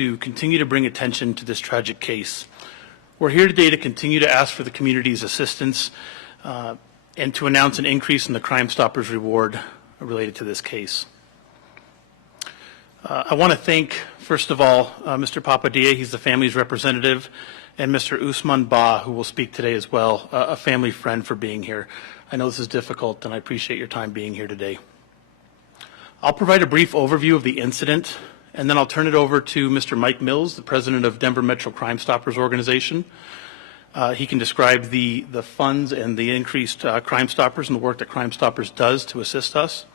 to continue to bring attention to this tragic case. We're here today to continue to ask for the community's assistance and to announce an increase in the Crime Stoppers reward related to this case. I want to thank, first of all, Mr. Papadilla, he's the family's representative, and Mr. Usman Ba, who will speak today as well, a family friend, for being here. I know this is difficult, and I appreciate your time being here today. I'll provide a brief overview of the incident, and then I'll turn it over to Mr. Mike Mills, the president of Denver Metro Crime Stoppers Organization. He can describe the funds and the increased Crime Stoppers and the work that Crime Stoppers does to assist us.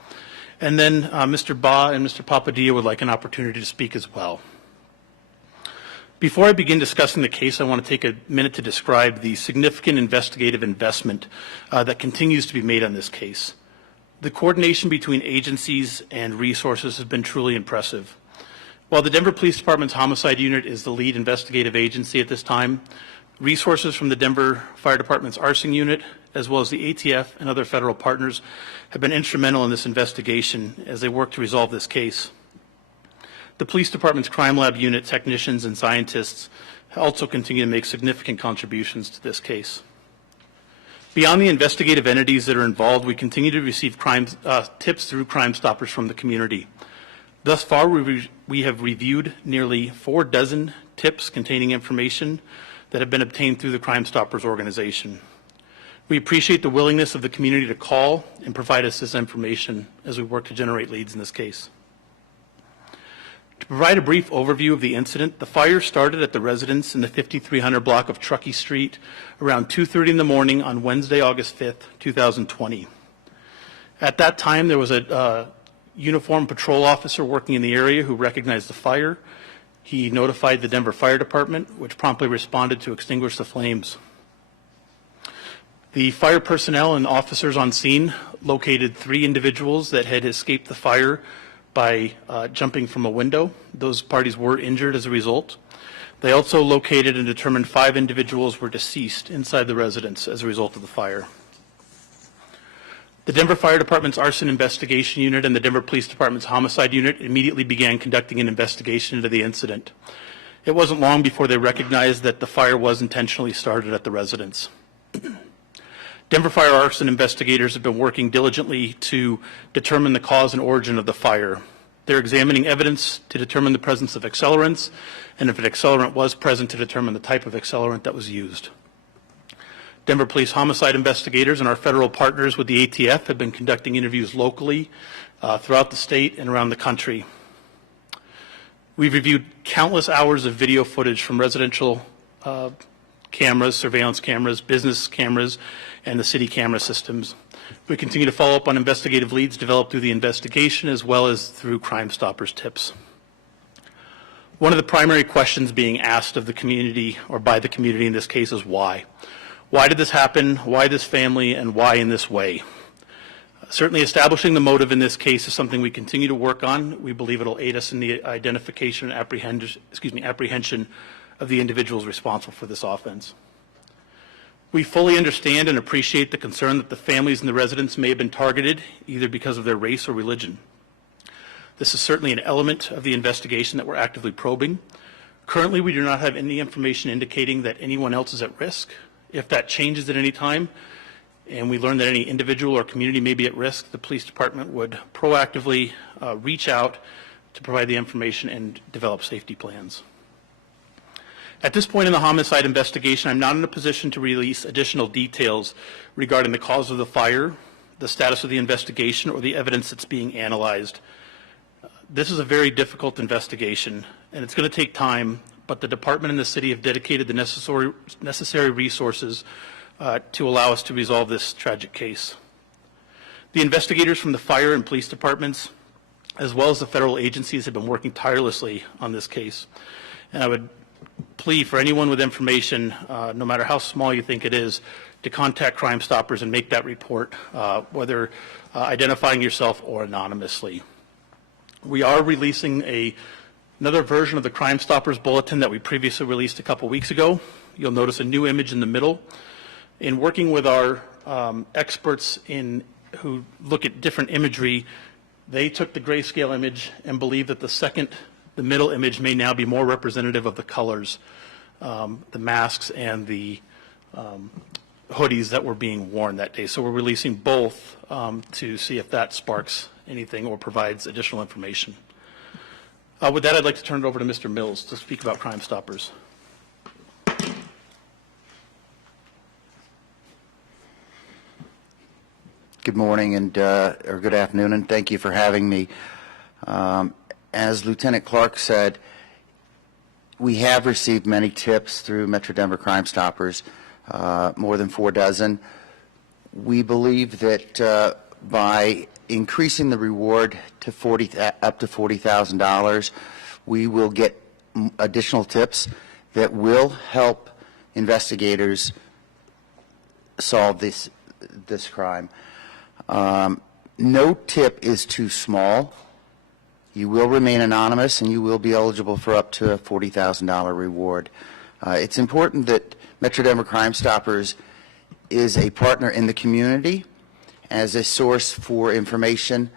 And then Mr. Ba and Mr. Papadilla would like an opportunity to speak as well. Before I begin discussing the case, I want to take a minute to describe the significant investigative investment that continues to be made on this case. The coordination between agencies and resources has been truly impressive. While the Denver Police Department's Homicide Unit is the lead investigative agency at this time, resources from the Denver Fire Department's Arson Unit, as well as the ATF and other federal partners, have been instrumental in this investigation as they work to resolve this case. The Police Department's Crime Lab Unit technicians and scientists also continue to make significant contributions to this case. Beyond the investigative entities that are involved, we continue to receive tips through Crime Stoppers from the community. Thus far, we have reviewed nearly 4 dozen tips containing information that have been obtained through the Crime Stoppers organization. We appreciate the willingness of the community to call and provide us this information as we work to generate leads in this case. To provide a brief overview of the incident, the fire started at the residence in the 5300 block of Truckee Street around 2:30 in the morning on Wednesday, August 5th, 2020. At that time, there was a uniformed patrol officer working in the area who recognized the fire. He notified the Denver Fire Department, which promptly responded to extinguish the flames. The fire personnel and officers on scene located 3 individuals that had escaped the fire by jumping from a window. Those parties were injured as a result. They also located and determined 5 individuals were deceased inside the residence as a result of the fire. The Denver Fire Department's Arson Investigation Unit and the Denver Police Department's Homicide Unit immediately began conducting an investigation into the incident. It wasn't long before they recognized that the fire was intentionally started at the residence. Denver Fire Arson investigators have been working diligently to determine the cause and origin of the fire. They're examining evidence to determine the presence of accelerants, and if an accelerant was present, to determine the type of accelerant that was used. Denver Police Homicide investigators and our federal partners with the ATF have been conducting interviews locally throughout the state and around the country. We've reviewed countless hours of video footage from residential cameras, surveillance cameras, business cameras, and the city camera systems. We continue to follow up on investigative leads developed through the investigation as well as through Crime Stoppers tips. One of the primary questions being asked of the community, or by the community in this case, is why? Why did this happen? Why this family? And why in this way? Certainly establishing the motive in this case is something we continue to work on. We believe it'll aid us in the identification and apprehension of the individuals responsible for this offense. We fully understand and appreciate the concern that the families and the residents may have been targeted either because of their race or religion. This is certainly an element of the investigation that we're actively probing. Currently, we do not have any information indicating that anyone else is at risk. If that changes at any time, and we learn that any individual or community may be at risk, the police department would proactively reach out to provide the information and develop safety plans. At this point in the homicide investigation, I'm not in a position to release additional details regarding the cause of the fire, the status of the investigation, or the evidence that's being analyzed. This is a very difficult investigation, and it's going to take time, but the department and the city have dedicated the necessary resources to allow us to resolve this tragic case. The investigators from the fire and police departments, as well as the federal agencies, have been working tirelessly on this case. And I would plea for anyone with information, no matter how small you think it is, to contact Crime Stoppers and make that report, whether identifying yourself or anonymously. We are releasing another version of the Crime Stoppers bulletin that we previously released a couple weeks ago. You'll notice a new image in the middle. In working with our experts who look at different imagery, they took the grayscale image and believe that the second The middle image may now be more representative of the colors, the masks and the hoodies that were being worn that day. So we're releasing both to see if that sparks anything or provides additional information. With that, I'd like to turn it over to Mr. Mills to speak about Crime Stoppers. Good morning or good afternoon, and thank you for having me. As Lieutenant Clark said, we have received many tips through Metro Denver Crime Stoppers, more than 4 dozen. We believe that by increasing the reward to up to $40,000, we will get additional tips that will help investigators solve this crime. No tip is too small. You will remain anonymous, and you will be eligible for up to a $40,000 reward. It's important that Metro Denver Crime Stoppers is a partner in the community as a source for information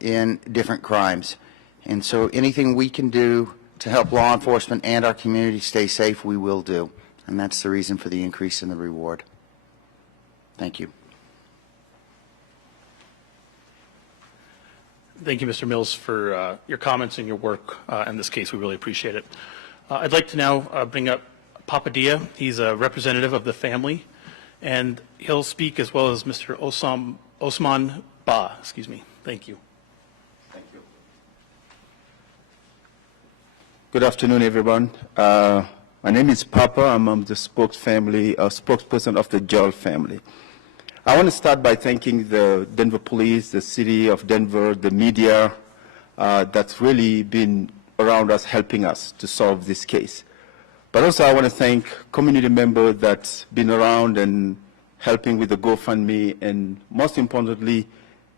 in different crimes. And so anything we can do to help law enforcement and our community stay safe, we will do. And that's the reason for the increase in the reward. Thank you. Thank you, Mr. Mills, for your comments and your work in this case. We really appreciate it. I'd like to now bring up Papa Dia. He's a representative of the family, and he'll speak as well as Mr. Osman Ba. Excuse me. Thank you. Thank you. Good afternoon, everyone. My name is Papa. I'm the spokesperson of the Joel family. I want to start by thanking the Denver Police, the City of Denver, the media that's really been around us, helping us to solve this case. But also I want to thank community members that's been around and helping with the GoFundMe, and most importantly,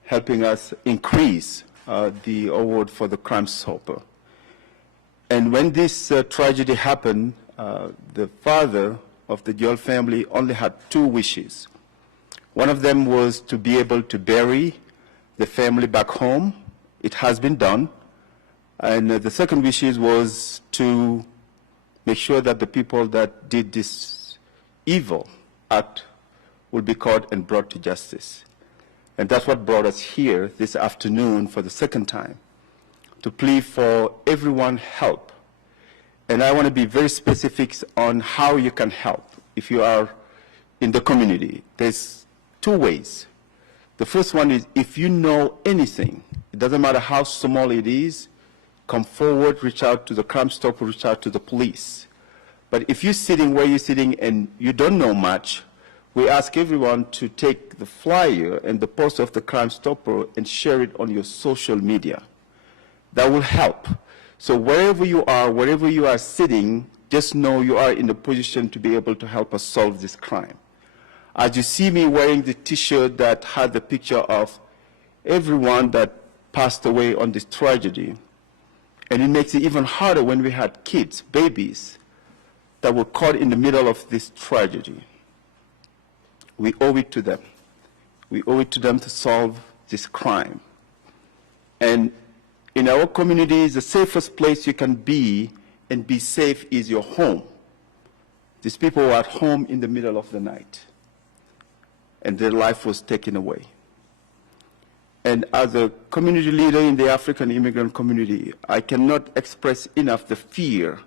helping us increase the award for the Crime Stopper. And when this tragedy happened, the father of the Joel family only had 2 wishes. One of them was to be able to bury the family back home. It has been done. And the second wish was to make sure that the people that did this evil act will be caught and brought to justice. And that's what brought us here this afternoon for the second time, to plead for everyone's help. And I want to be very specific on how you can help if you are in the community. There's 2 ways. The first one is, if you know anything, it doesn't matter how small it is, come forward, reach out to the Crime Stopper, reach out to the police. But if you're sitting where you're sitting and you don't know much, we ask everyone to take the flyer and the poster of the Crime Stopper and share it on your social media. That will help. So wherever you are sitting, just know you are in a position to be able to help us solve this crime. As you see me wearing the T-shirt that had the picture of everyone that passed away on this tragedy, and it makes it even harder when we had kids, babies, that were caught in the middle of this tragedy. We owe it to them. We owe it to them to solve this crime. And in our communities, the safest place you can be and be safe is your home. These people were at home in the middle of the night, and their life was taken away. And as a community leader in the African immigrant community, I cannot express enough the fear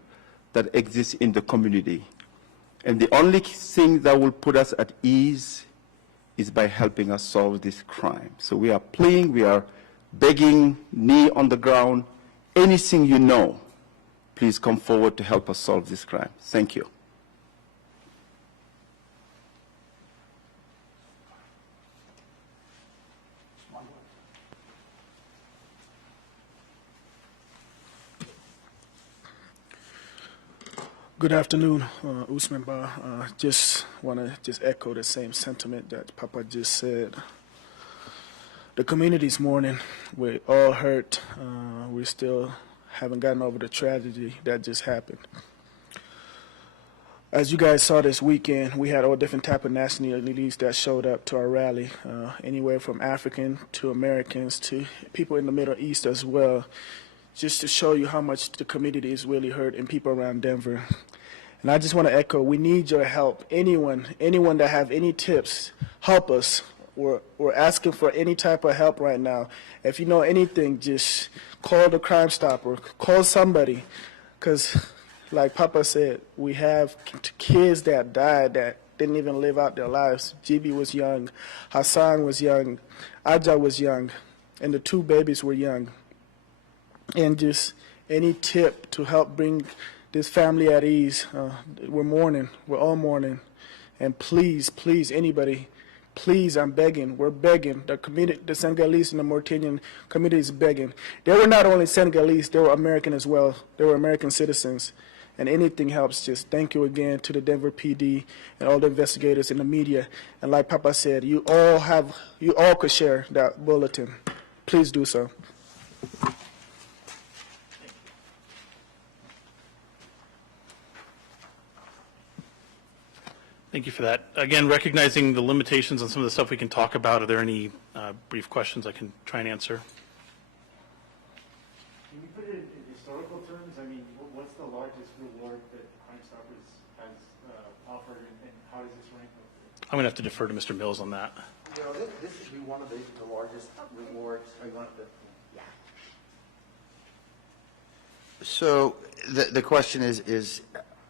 that exists in the community. And the only thing that will put us at ease is by helping us solve this crime. So we are pleading, we are begging, knee on the ground, anything you know, please come forward to help us solve this crime. Thank you. Good afternoon, Usman Ba. Just want to echo the same sentiment that Papa just said. The community's mourning. We're all hurt. We still haven't gotten over the tragedy that just happened. As you guys saw this weekend, we had all different type of nationalities that showed up to our rally, anywhere from African to Americans to people in the Middle East as well. just to show you how much the community is really hurt and people around Denver. And I just want to echo, we need your help. Anyone that have any tips, help us. We're asking for any type of help right now. If you know anything, just call the Crime Stopper, call somebody. Because like Papa said, we have kids that died that didn't even live out their lives. GB was young, Hassan was young, Aja was young, and the 2 babies were young. And just any tip to help bring this family at ease. We're mourning. We're all mourning. And please, please, anybody, please, I'm begging. We're begging. The community, the Senegalese and the Mauritanian community is begging. They were not only Senegalese, they were American as well. They were American citizens. And anything helps. Just thank you again to the Denver PD and all the investigators and the media. And like Papa said, you all could share that bulletin. Please do so. Thank you for that. Again, recognizing the limitations on some of the stuff we can talk about, are there any brief questions I can try and answer? Can you put it in historical terms? I mean, what's the largest reward that Crime Stoppers has offered, and how does this rank? I'm going to have to defer to Mr. Mills on that. You know, this would be one of the largest rewards. Are you want to? Yeah. So the question is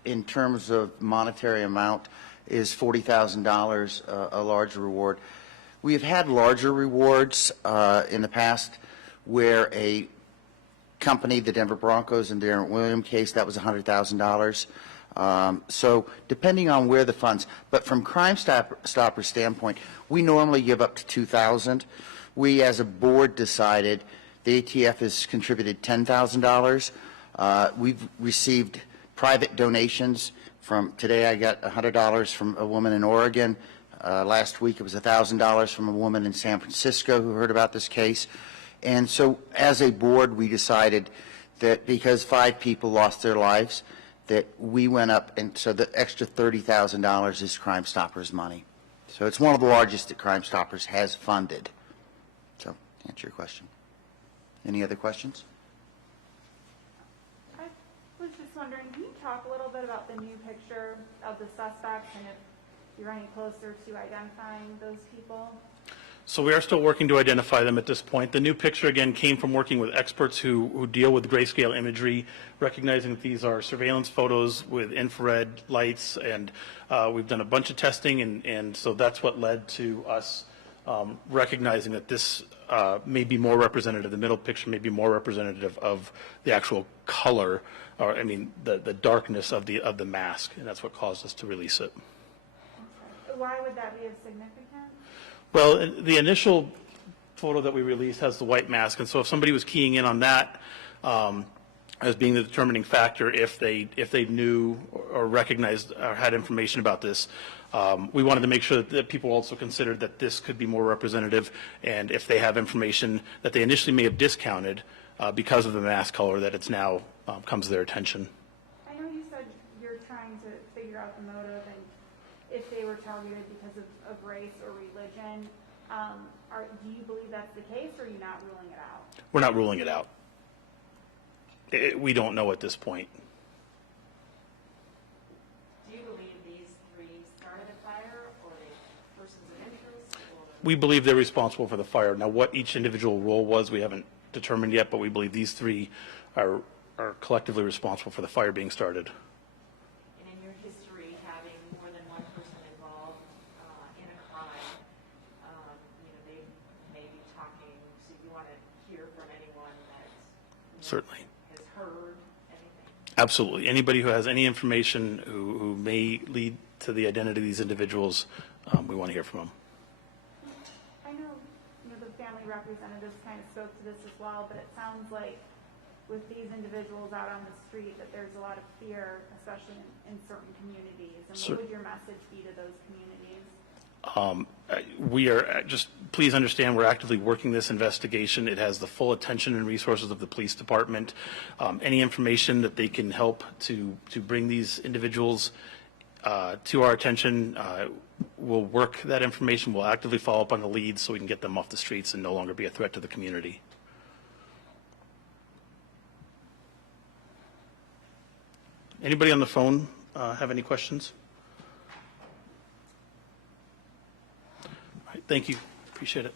in terms of monetary amount, is $40,000 a large reward? We have had larger rewards in the past where a company, the Denver Broncos in the Darren William case, that was $100,000. So depending on where the funds, but from Crime Stopper standpoint, we normally give up to $2,000. We as a board decided the ATF has contributed $10,000. We've received private donations. From today, I got $100 from a woman in Oregon. Last week, it was $1,000 from a woman in San Francisco who heard about this case. And so, as a board, we decided that because 5 people lost their lives, that we went up, and so the extra $30,000 is Crime Stoppers money. So it's one of the largest that Crime Stoppers has funded. So, to answer your question. Any other questions? I was just wondering, can you talk a little bit about the new picture of the suspects and if you're any closer to identifying those people? So we are still working to identify them at this point. The new picture, again, came from working with experts who deal with grayscale imagery, recognizing that these are surveillance photos with infrared lights, and we've done a bunch of testing, and so that's what led to us recognizing that this may be more representative, the middle picture may be more representative of the actual color, or I mean the darkness of the mask, and that's what caused us to release it. Okay. Why would that be of significance? Well, the initial photo that we released has the white mask, and so if somebody was keying in on that as being the determining factor, if they knew or recognized or had information about this, we wanted to make sure that people also considered that this could be more representative, and if they have information that they initially may have discounted because of the mask color, that it's now comes to their attention. I know you said you're trying to figure out the motive and if they were targeted because of race or religion. Do you believe that's the case, or are you not ruling it out? We're not ruling it out. We don't know at this point. Do you believe these 3 started a fire, or they persons of interest? Or? We believe they're responsible for the fire. Now, what each individual role was, we haven't determined yet, but we believe these 3 are collectively responsible for the fire being started. And in your history, having more than one person involved in a crime, they may be talking, so you want to hear from anyone that Certainly. has heard anything? Absolutely. Anybody who has any information who may lead to the identity of these individuals, we want to hear from them. I know, the family representatives kind of spoke to this as well, but it sounds like with these individuals out on the street that there's a lot of fear, especially in certain communities. And what would your message be to those communities? We are please understand, we're actively working this investigation. It has the full attention and resources of the police department. Any information that they can help to bring these individuals to our attention, we'll work that information. We'll actively follow up on the leads so we can get them off the streets and no longer be a threat to the community. Anybody on the phone have any questions? All right, thank you. Appreciate it.